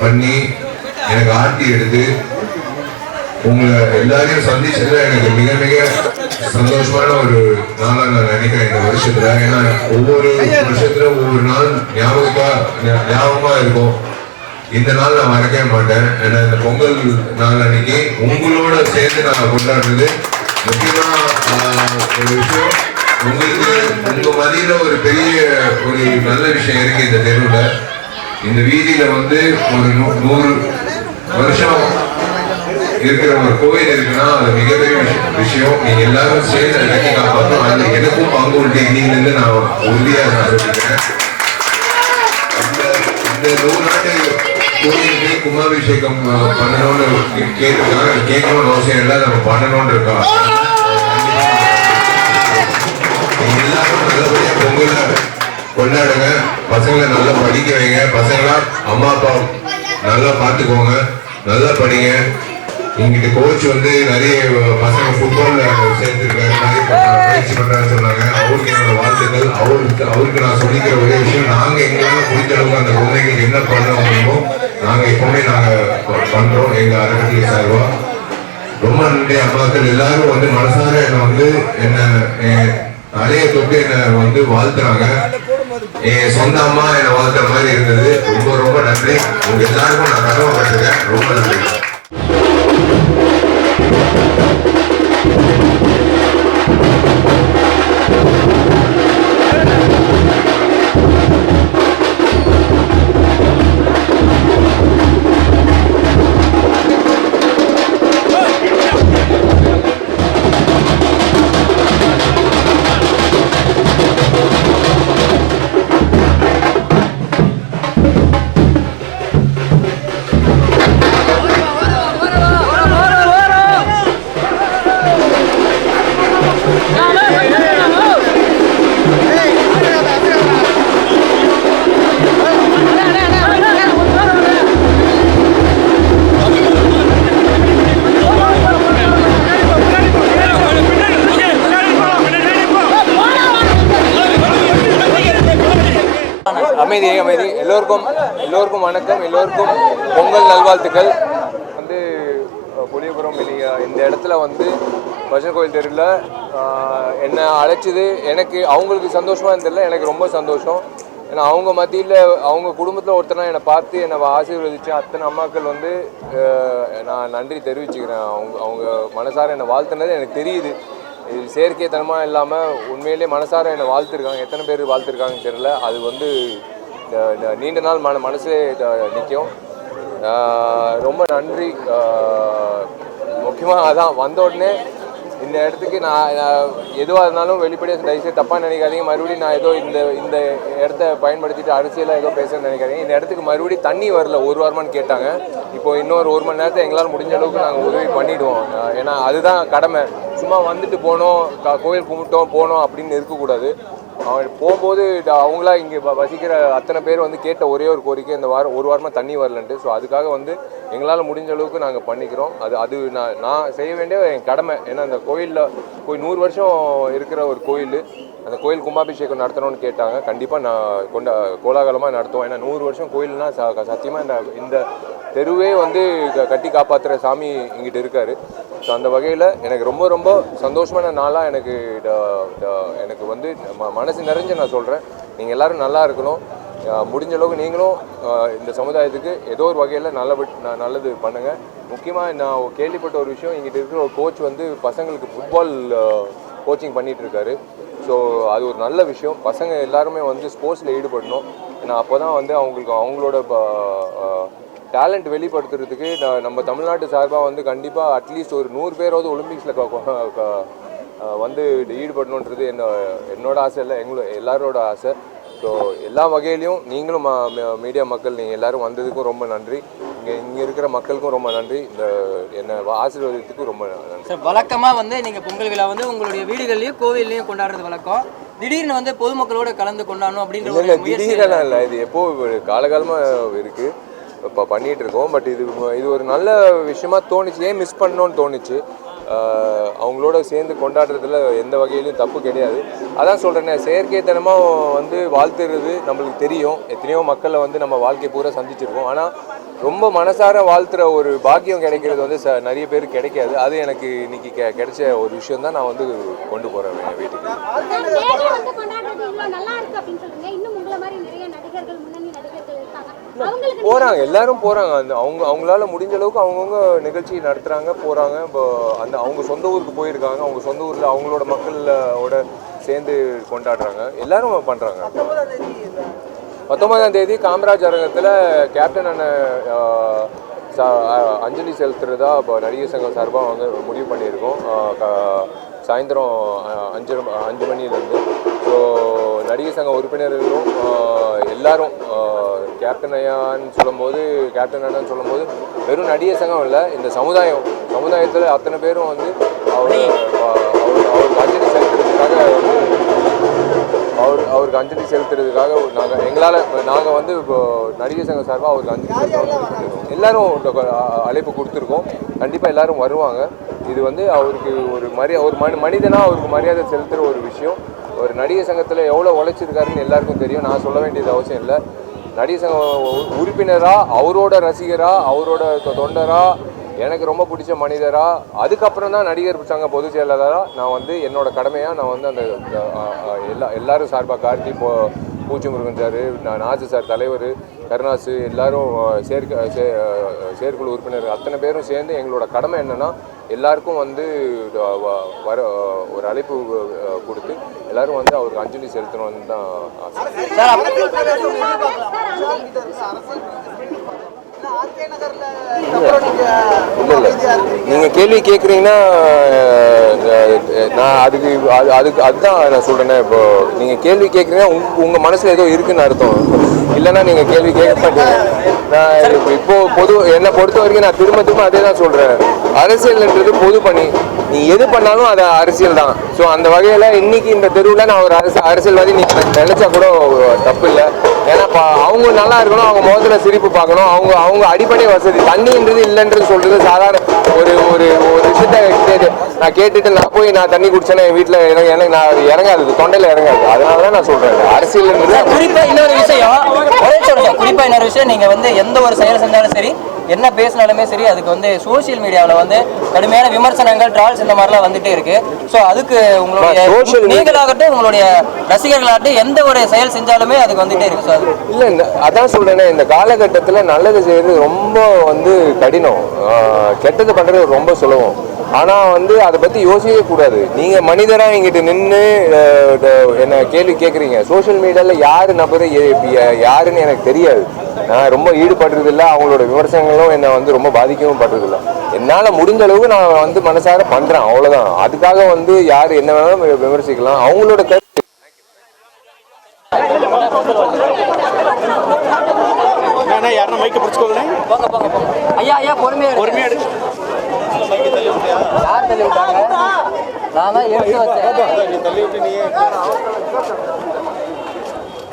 பண்ணி எனக்கு ஆட்டி எடுத்து உங்களை எல்லாரையும் சந்திச்சதுல எனக்கு மிக மிக சந்தோஷமான ஒரு நாளா நான் நினைக்கிறேன் இந்த வருஷத்துல. ஏன்னா ஒவ்வொரு வருஷத்துல ஒவ்வொரு நாள் ஞாபகமா ஞாபகமா இருக்கும். இந்த நாள் நான் மறக்கவே மாட்டேன். ஏன்னா இந்த பொங்கல் நாள் அன்னைக்கு உங்களோட சேர்ந்து நான் கொண்டாடுறது முக்கியமா ஒரு விஷயம். உங்களுக்கு உங்க மதியில ஒரு பெரிய ஒரு நல்ல விஷயம் இருக்கு இந்த தெருவில். இந்த வீதியில வந்து ஒரு நூறு வருஷம் இருக்கிற ஒரு கோயில் இருக்குன்னா அது மிகப்பெரிய விஷயம். நீங்க எல்லாரும் சேர்ந்து அதை கட்டி காப்பாற்றணும் அதுல எனக்கும் பங்கு உண்டு. நீங்க நான் உறுதியா நான் சொல்லிக்கிறேன் இந்த இந்த நூறு நாட்டு கோயிலுக்கு கும்பாபிஷேகம் பண்ணணும்னு கேட்டிருக்காங்க. கேட்கணும்னு அவசியம் இல்லை. நம்ம பண்ணணும்னு இருக்கா எல்லாரும் நல்லபடியா பொங்கலை கொண்டாடுங்க. பசங்களை நல்லா படிக்க வைங்க. பசங்களா அம்மா அப்பா நல்லா பார்த்துக்கோங்க. நல்லா படிங்க. இங்கிட்ட கோச் வந்து நிறைய பசங்க ஃபுட்பால்ல சேர்ந்துருக்காரு நிறைய பயிற்சி பண்றான்னு சொன்னாங்க. அவருக்கு என்னோட வாழ்த்துக்கள். அவருக்கு அவருக்கு நான் சொல்லிக்கிற ஒரே விஷயம் நாங்க எங்களால முடிஞ்ச அளவுக்கு அந்த குழந்தைங்களுக்கு என்ன பண்ண முடியுமோ நாங்க எப்பவுமே நாங்க ப- பண்றோம். எங்க அறக்கட்டளை சார்பா ரொம்ப நன்றி அம்மாக்கள். எல்லாரும் வந்து மனசார என்னை வந்து என்ன நிறைய தலையை தொட்டு என்னை வந்து வாழ்த்துறாங்க. என் சொந்த அம்மா என்னை வளர்த்த மாதிரி இருந்தது. ரொம்ப ரொம்ப நன்றி. உங்க எல்லாருக்கும் நான் கடமைப்பட்டிருக்கேன் ரொம்ப நன்றி. அமைதி அமைதி. எல்லோருக்கும் எல்லோருக்கும் வணக்கம் எல்லோருக்கும் பொங்கல் நல்வாழ்த்துக்கள். வந்து புளியபுரம் இந்த இடத்துல வந்து பஜன் கோயில் தெருவில் என்னை அழைச்சது எனக்கு அவங்களுக்கு சந்தோஷமாக இருந்ததில்ல எனக்கு ரொம்ப சந்தோஷம். ஏன்னா அவங்க மத்தியில் அவங்க குடும்பத்தில் ஒருத்தனா என்னை பார்த்து என்னை ஆசீர்வதிச்சு அத்தனை அம்மாக்கள் வந்து நான் நன்றி தெரிவிச்சுக்கிறேன். அவங்க அவங்க மனசார என்னை வாழ்த்துனது எனக்கு தெரியுது. இது செயற்கைத்தனமாக இல்லாமல் உண்மையிலே மனசார என்னை வாழ்த்துருக்காங்க. எத்தனை பேர் வாழ்த்துருக்காங்கன்னு தெரியல. அது வந்து நீண்ட நாள் மன மனசே நிற்கும் ரொம்ப நன்றி. முக்கியமாக அதான் வந்த உடனே இந்த இடத்துக்கு நான் எதுவாக இருந்தாலும் வெளிப்படையாக தயவுசெய்து தப்பாக நினைக்காதீங்க. மறுபடியும் நான் ஏதோ இந்த இந்த இடத்த பயன்படுத்திட்டு அரசியலாக ஏதோ பேசுறேன்னு நினைக்காதீங்க. இந்த இடத்துக்கு மறுபடியும் தண்ணி வரல ஒரு வாரமான்னு கேட்டாங்க. இப்போ இன்னொரு ஒரு மணி நேரத்தை எங்களால் முடிஞ்ச அளவுக்கு நாங்கள் உதவி பண்ணிவிடுவோம் ஏன்னா அதுதான் கடமை. சும்மா வந்துட்டு போனோம் கோயில் கும்பிட்டோம் போனோம் அப்படின்னு இருக்கக்கூடாது. அவன் போகும்போது அவங்களா இங்கே வசிக்கிற அத்தனை பேர் வந்து கேட்ட ஒரே ஒரு கோரிக்கை இந்த வாரம் ஒரு வாரமாக தண்ணி வரலன்ட்டு. ஸோ அதுக்காக வந்து எங்களால் முடிஞ்ச அளவுக்கு நாங்கள் பண்ணிக்கிறோம். அது அது நான் நான் செய்ய வேண்டிய என் கடமை. ஏன்னா அந்த கோயிலில் போய் நூறு வருஷம் இருக்கிற ஒரு கோயில் அந்த கோயில் கும்பாபிஷேகம் நடத்தணும்னு கேட்டாங்க. கண்டிப்பாக நான் கொண்ட கோலாகலமாக நடத்துவோம். ஏன்னா நூறு வருஷம் கோயில்னா ச சத்தியமாக இந்த இந்த தெருவே வந்து க- கட்டி காப்பாற்றுற சாமி இங்கிட்டு இருக்காரு. ஸோ அந்த வகையில் எனக்கு ரொம்ப ரொம்ப சந்தோஷமான நாளாக எனக்கு எனக்கு வந்து ம- மனசு நிறைஞ்சு நான் சொல்கிறேன் நீங்கள் எல்லோரும் நல்லா இருக்கணும். முடிஞ்ச அளவுக்கு நீங்களும் இந்த சமுதாயத்துக்கு ஏதோ ஒரு வகையில் நல்ல நல்லது பண்ணுங்கள் முக்கியமாக நான் கேள்விப்பட்ட ஒரு விஷயம் இங்கிட்ட இருக்கிற ஒரு கோச் வந்து பசங்களுக்கு ஃபுட்பால் கோச்சிங் பண்ணிகிட்ருக்காரு ஸோ அது ஒரு நல்ல விஷயம். பசங்க எல்லாருமே வந்து ஸ்போர்ட்ஸில் ஈடுபடணும். ஏன்னா அப்போ தான் வந்து அவங்களுக்கு அவங்களோட டேலண்ட் வெளிப்படுத்துறதுக்கு நம்ம தமிழ்நாட்டு சார்பாக வந்து கண்டிப்பாக அட்லீஸ்ட் ஒரு நூறு பேராவது ஒலிம்பிக்ஸில் வந்து ஈடுபடணுன்றது என்ன என்னோட ஆசை இல்லை எங்களோட எல்லாரோட ஆசை. ஸோ எல்லா வகையிலையும் நீங்களும் மீடியா மக்கள் நீங்கள் எல்லாரும் வந்ததுக்கும் ரொம்ப நன்றி. இங்கே இங்கே இருக்கிற மக்களுக்கும் ரொம்ப நன்றி. இந்த என்னை ஆசீர்வாதத்துக்கும் ரொம்ப நன்றி. சார் வழக்கமா வந்து நீங்க பொங்கல் விழா வந்து உங்களுடைய வீடுகள்லயும் கோவில்லையும் கொண்டாடுறது வழக்கம். திடீர்னு வந்து பொதுமக்களோட கலந்து கொண்டாடணும் அப்படின்ற இல்லை திடீரெல்லாம் இல்லை. இது எப்போ காலகாலமாக இருக்குது இப்போ பண்ணிகிட்டு இருக்கோம் பட் இது இது ஒரு நல்ல விஷயமா தோணுச்சு. ஏன் மிஸ் பண்ணோன்னு தோணுச்சு. அவங்களோட சேர்ந்து கொண்டாடுறதுல எந்த வகையிலும் தப்பு கிடையாது. அதான் சொல்கிறேனே செயற்கைத்தனமாக வந்து வாழ்த்துறது நம்மளுக்கு தெரியும். எத்தனையோ மக்களை வந்து நம்ம வாழ்க்கை பூரா சந்திச்சிருக்கோம். ஆனால் ரொம்ப மனசார வாழ்த்துற ஒரு பாக்கியம் கிடைக்கிறது வந்து ச நிறைய பேர் கிடைக்காது. அது எனக்கு இன்னைக்கு கெ கிடைச்ச ஒரு விஷயம் தான் நான் வந்து கொண்டு போகிறேன் வீட்டுக்கு. போகிறாங்க எல்லாரும் போகிறாங்க அந்த அவங்க அவங்களால முடிஞ்ச அளவுக்கு அவங்கவுங்க நிகழ்ச்சி நடத்துகிறாங்க போகிறாங்க இப்போ அந்த அவங்க சொந்த ஊருக்கு போயிருக்காங்க. அவங்க சொந்த ஊரில் அவங்களோட மக்களோட சேர்ந்து கொண்டாடுறாங்க. எல்லாரும் பண்ணுறாங்க பத்தொன்பதாம் தேதி காமராஜ் அரங்கத்தில் கேப்டன் அண்ணன் அஞ்சலி செலுத்துறதா இப்போ நடிகர் சங்கம் சார்பாக வந்து முடிவு பண்ணியிருக்கோம். சாயந்தரம் அஞ்சு அஞ்சு மணிலேருந்து ஸோ நடிகர் சங்க உறுப்பினர்களும் எல்லாரும் கேப்டன் ஐயான்னு சொல்லும்போது கேப்டன் அண்ணான்னு சொல்லும்போது வெறும் நடிகர் சங்கம் இல்லை. இந்த சமுதாயம் சமுதாயத்தில் அத்தனை பேரும் வந்து அவர் அவர் அவருக்கு அஞ்சலி செலுத்துறதுக்காக அவர் அவருக்கு அஞ்சலி செலுத்துறதுக்காக நாங்கள் எங்களால் நாங்கள் வந்து இப்போ நடிகர் சங்கம் சார்பாக அவருக்கு அஞ்சலி செலுத்துறோம் எல்லாரும் அழைப்பு கொடுத்துருக்கோம். கண்டிப்பாக எல்லாரும் வருவாங்க. இது வந்து அவருக்கு ஒரு மரியா ஒரு மனி மனிதனாக அவருக்கு மரியாதை செலுத்துகிற ஒரு விஷயம். ஒரு நடிகர் சங்கத்தில் எவ்வளோ உழைச்சிருக்காருன்னு எல்லாருக்கும் தெரியும். நான் சொல்ல வேண்டியது அவசியம் இல்லை. நடிகர் சங்க உறுப்பினராக அவரோட ரசிகராக அவரோட தொண்டராக தொண்டரா எனக்கு ரொம்ப பிடிச்ச மனிதரா அதுக்கப்புறம் தான் நடிகர் சங்க பொதுச் செயலாளராக நான் வந்து என்னோட கடமையாக நான் வந்து அந்த எல்லா எல்லாரும் சார்பாக கார்த்தி போ பூச்சி முருகன் சார் நாஜு சார் தலைவர் கருணாசு எல்லாரும் சேர்க்க சே- அ, செயற்குழு உறுப்பினர் அத்தனை பேரும் சேர்ந்து எங்களோட கடமை என்னன்னா எல்லாருக்கும் வந்து வர ஒரு அழைப்பு கொடுத்து எல்லாரும் வந்து அவருக்கு அஞ்சலி செலுத்தணும்னு தான் நீங்கள் கேள்வி கேட்குறீங்கன்னா நான் அதுக்கு அது அதுக்கு அதுதான் நான் சொல்கிறேனே இப்போ நீங்கள் கேள்வி கேட்குறீங்கன்னா உங் உங்கள் மனசில் ஏதோ இருக்குன்னு அர்த்தம் இல்லைன்னா நீங்கள் கேள்வி கேட்க மாட்டீங்க நான் இப்போ பொது என்னை பொறுத்த வரைக்கும் நான் திரும்ப திரும்ப அதே தான் சொல்கிறேன் அரசியல்ன்றது பொது பணி. நீ எது பண்ணாலும் அது அரசியல் தான். ஸோ அந்த வகையில் இன்னைக்கு இந்த தெருவில் நான் ஒரு அரசு அரசியல்வாதி நீ நினச்சா கூட தப்பு இல்லை ஏன்னா அவங்க நல்லா இருக்கணும் அவங்க முகத்தில் சிரிப்பு பார்க்கணும். அவங்க அவங்க அடிப்படை வசதி தண்ணின்றது இல்லைன்றது சொல்றது சாதாரண ஒரு ஒரு ஒரு விஷயத்த நான் கேட்டுட்டு நான் போய் நான் தண்ணி குடிச்சேன்னா என் வீட்டில் எனக்கு எனக்கு நான் இறங்காது தொண்டையில் இறங்காது. அதனால தான் நான் சொல்கிறேன் அரசியல்ன்றது குறிப்பா இன்னொரு விஷயம். ஒரே சொல்லுங்க குறிப்பா இன்னொரு விஷயம். நீங்க வந்து எந்த ஒரு செயல் செஞ்சாலும் சரி என்ன பேசினாலுமே சரி அதுக்கு வந்து சோஷியல் மீடியாவில் வந்து கடுமையான விமர்சனங்கள் ட்ரால்ஸ் இந்த மாதிரிலாம் வந்துட்டே இருக்கு. ஸோ அதுக்கு உங்களுடைய நீங்களாகட்டும் உங்களுடைய ரசிகர்களாகட்டும் எந்த ஒரு செயல் செஞ்சாலுமே அதுக்கு வந்துட்டே இருக்கு அது இல்லை இந்த அதான் சொல்றேனே இந்த காலகட்டத்தில் நல்லது செய்யறது ரொம்ப வந்து கடினம். கெட்டது பண்றது ரொம்ப சுலபம். ஆனால் வந்து அதை பற்றி யோசிக்கவே கூடாது. நீங்கள் மனிதராக இங்கிட்டு நின்று என்ன கேள்வி கேட்குறீங்க சோஷியல் மீடியாவில் யார் நபர் யாருன்னு எனக்கு தெரியாது. நான் ரொம்ப ஈடுபடுறதில்ல அவங்களோட விமர்சனங்களும் என்னை வந்து ரொம்ப பாதிக்கவும் படுறதில்ல என்னால் முடிஞ்ச அளவுக்கு நான் வந்து மனசார பண்ணுறேன் அவ்வளோதான் அதுக்காக வந்து யார் என்ன வேணாலும் விமர்சிக்கலாம். அவங்களோட கருத்து. யாருன்னா மைக்கை பிடிச்சிக்கோங்க ஐயா ஐயா பொறுமையா. பொறுமையா யார் தள்ளி விட்டாங்க? நான் தான் எடுத்து வச்சேன்.